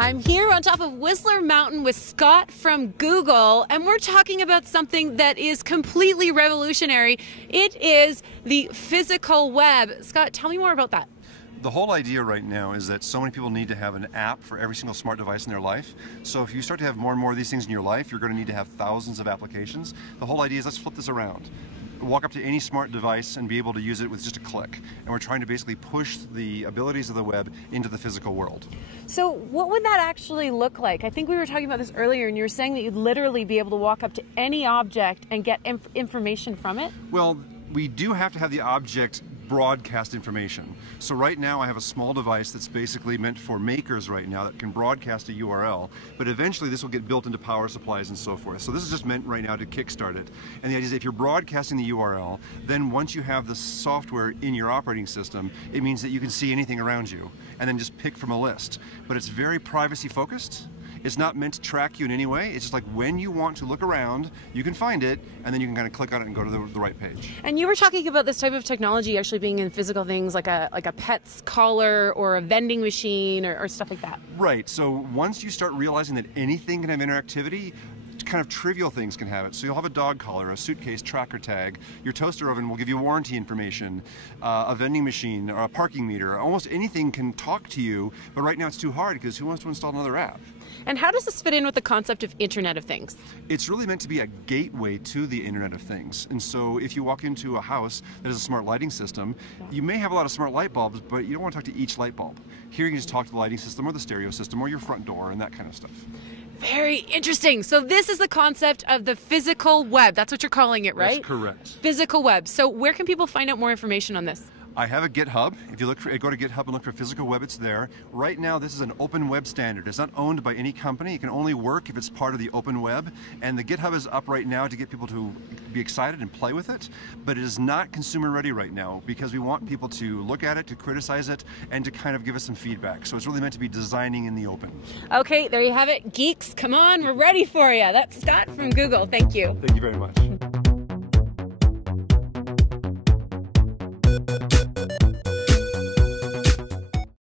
I'm here on top of Whistler Mountain with Scott from Google, and we're talking about something that is completely revolutionary. It is the physical web. Scott, tell me more about that. The whole idea right now is that so many people need to have an app for every single smart device in their life. So if you start to have more and more of these things in your life, you're going to need to have thousands of applications. The whole idea is let's flip this around. Walk up to any smart device and be able to use it with just a click. And we're trying to basically push the abilities of the web into the physical world. So what would that actually look like? I think we were talking about this earlier, and you were saying that you'd literally be able to walk up to any object and get information from it? Well, we do have to have the object broadcast information. So right now I have a small device that's basically meant for makers right now that can broadcast a URL, but eventually this will get built into power supplies and so forth. So this is just meant right now to kickstart it. And the idea is if you're broadcasting the URL, then once you have the software in your operating system, it means that you can see anything around you and then just pick from a list. But it's very privacy focused. It's not meant to track you in any way. It's just like when you want to look around, you can find it, and then you can kind of click on it and go to the right page. And you were talking about this type of technology actually being in physical things like a pet's collar or a vending machine or stuff like that. Right. So once you start realizing that anything can have interactivity, kind of trivial things can have it. So you'll have a dog collar, a suitcase tracker tag, your toaster oven will give you warranty information, a vending machine or a parking meter. Almost anything can talk to you, but right now it's too hard because who wants to install another app? And how does this fit in with the concept of Internet of Things? It's really meant to be a gateway to the Internet of Things. And so if you walk into a house that has a smart lighting system, you may have a lot of smart light bulbs, but you don't want to talk to each light bulb. Here you can just talk to the lighting system or the stereo system or your front door and that kind of stuff. Very interesting. So this is the concept of the physical web. That's what you're calling it, right? That's correct. Physical web. So where can people find out more information on this? I have a GitHub. If you go to GitHub and look for physical web, it's there. Right now, this is an open web standard. It's not owned by any company. It can only work if it's part of the open web. And the GitHub is up right now to get people to be excited and play with it. But it is not consumer ready right now because we want people to look at it, to criticize it, and to kind of give us some feedback. So it's really meant to be designing in the open. Okay, there you have it. Geeks, come on, we're ready for you. That's Scott from Google. Thank you. Thank you very much.